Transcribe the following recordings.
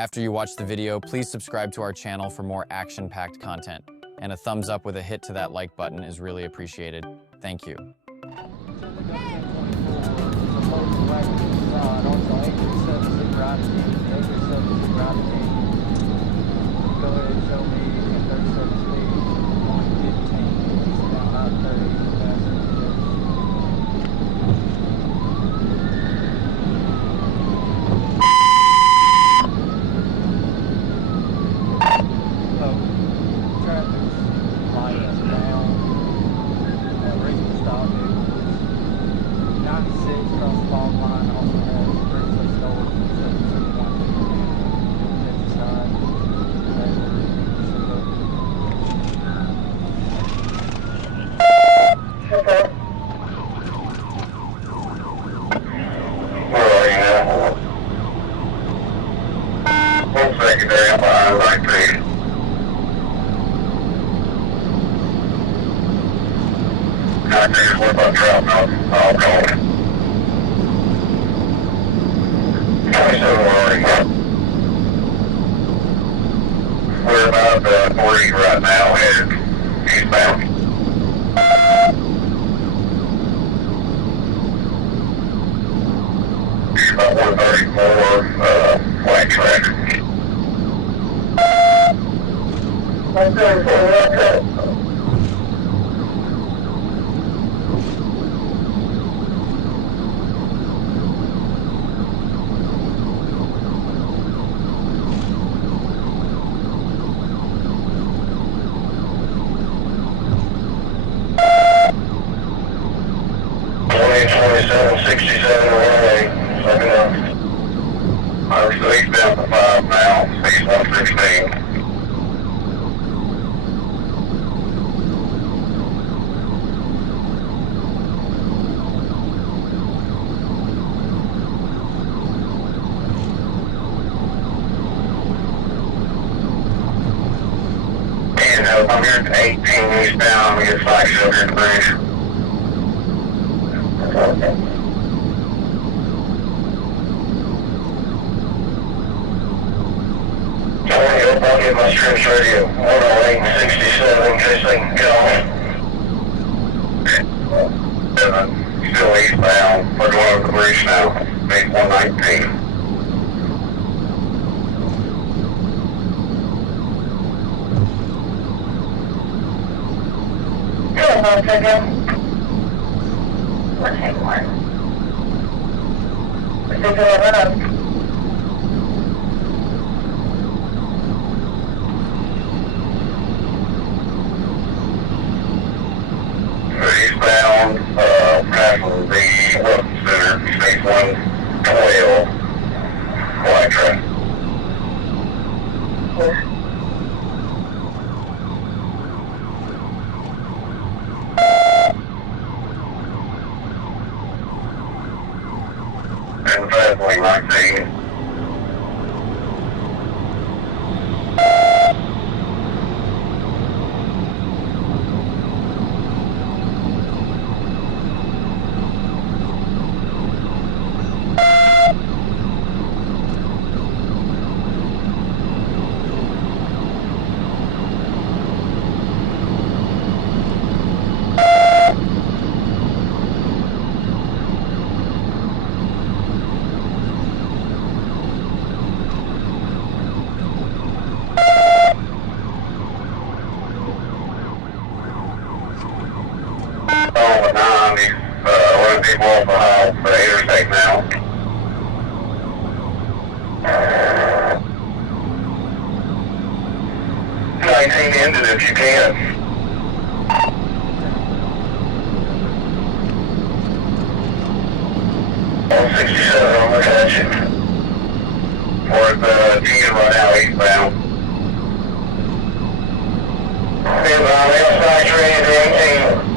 After you watch the video, please subscribe to our channel for more action-packed content. And a thumbs up with a hit to that like button is really appreciated. Thank you. Secondary, I'm behind line 3. Contactors, what about drop now? I'll call it. 27 already. We're about 40 right now, headed eastbound. About 134, white track. 134, white track. I'm still eastbound for 5 now, speed 116. And I'm here at 18 eastbound, we get flags over here at the bridge. Okay. I'll get my strips ready at 108.67 in case they can get off. Still eastbound. We're going over the bridge now. Make 119. Good, 1 second. Let's take one. Let's take one up. Eastbound, passing the Wilson Center, state 112, white track. And fastly 19. Running people off the interstate now. 19 ended if you can. On 67, I'm looking at you. We're at the 10 right now, eastbound. Inbound, outside train at 18.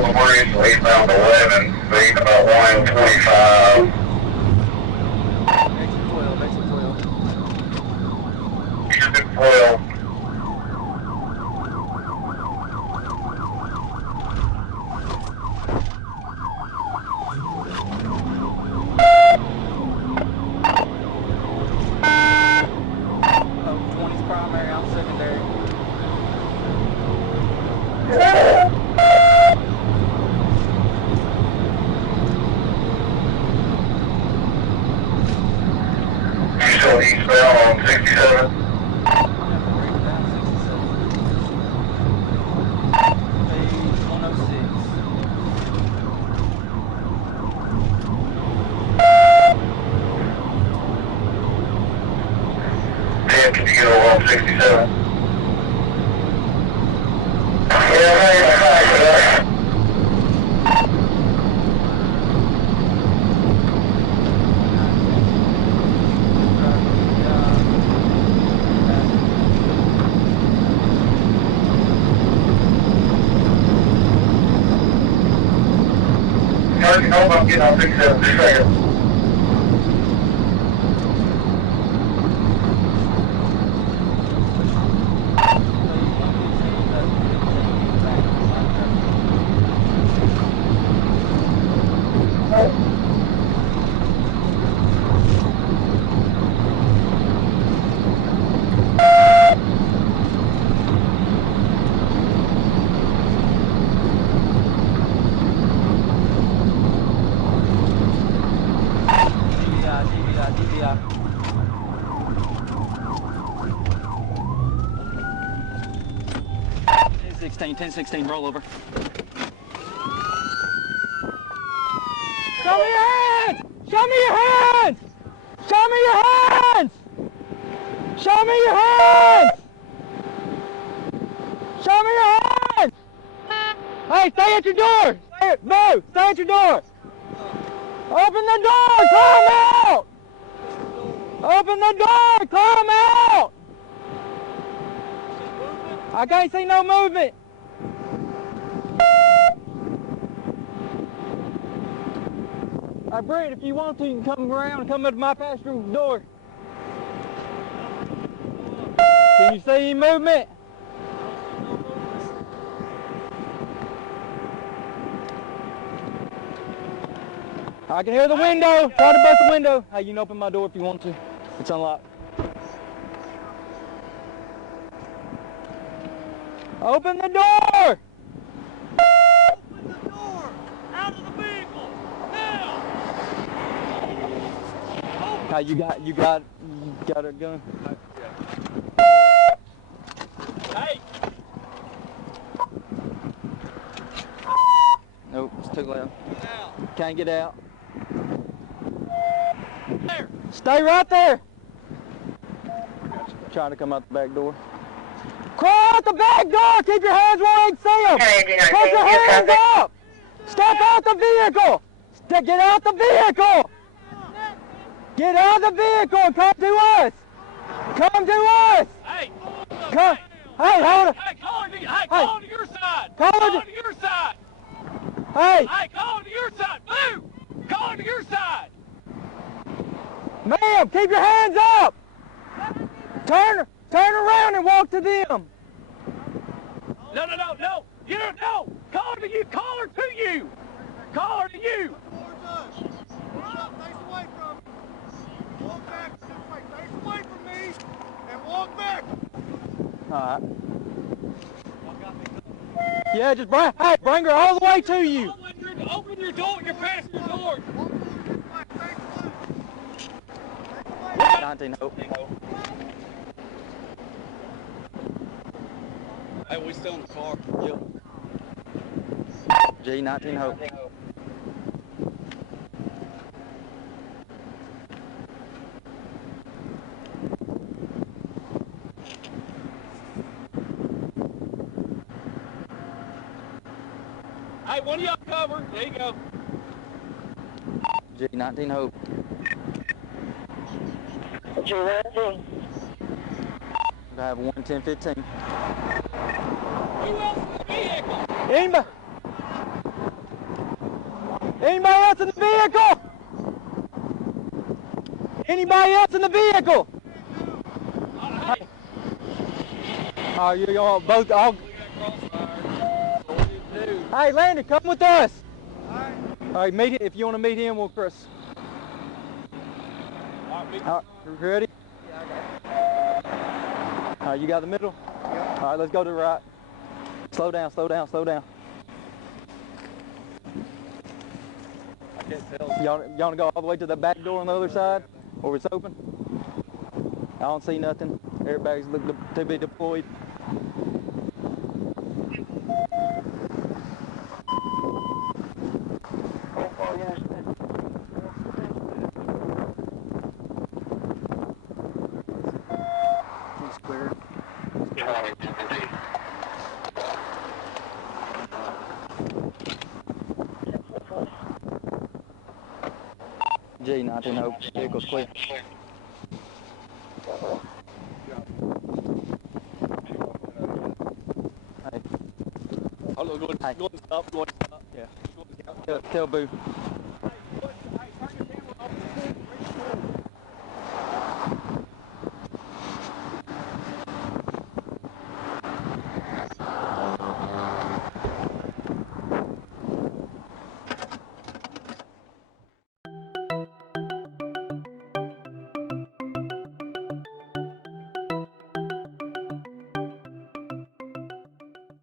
from the breeze, so eastbound 11, speed about 125. Exit 12, exit 12. Exit 12. Oh, 20's primary, I'm secondary. You still eastbound on 67? I'm gonna break it down 67. Page 106. 10, can you get over on 67? Yeah, hey, I'm getting on 67 seconds. DVI. 10-16, roll over. Show me your hands! Show me your hands! Show me your hands! Show me your hands! Show me your hands! Hey, stay at your door! Stay at your door! Open the door! Climb out! Open the door! Climb out! I can't see no movement. Brent, if you want to, you can come around and come up to my passenger door. Can you see any movement? I can hear the window. Try to bust the window. Hey, you can open my door if you want to. It's unlocked. Open the door! Open the door! Out of the vehicle! Now! Open! Hey, you got a gun? Hey! Nope, it's too loud. Get out! Can't get out. There! Stay right there! Trying to come out the back door. Crawl out the back door! Keep your hands where I can see them! Put your hands up! Step out the vehicle! Get out the vehicle! Get out of the vehicle and come to us! Come to us! Hey! Come! Hey, hold it! Hey, call her to your side! Call Call her her to your side! Hey! Hey, call her to your side! Move! Call her to your side! Ma'am, keep your hands up! Turn around and walk to them! No! You don't know! Call her to you! Call her to you! Call her to you! Face away from me. Walk back. Face away from me and walk back. Alright. Yeah, just bring her all the way to you! Open your door, your passenger door! 19 Hope. Hey, we still in the car? Yep. G19 Hope. Hey, one of y'all cover. There you go. G19 Hope. G19. I have 11015. Who else in the vehicle? Anybody? Anybody else in the vehicle? Anybody else in the vehicle? Oh, you all both all. Hey, Landon, come with us. All right, meet him. If you want to meet him, we'll cross. All right, ready? Yeah, I got it. All right, you got the middle? Yep. All right, let's go to the right. Slow down, slow down, slow down. I can't tell. Y'all want to go all the way to the back door on the other side, where it's open? I don't see nothing. Airbags look to be deployed. He's clear. G19 Hope, vehicle's clear. Hey, Hold on, go and stop, go and stop. yeah. Tell Boo.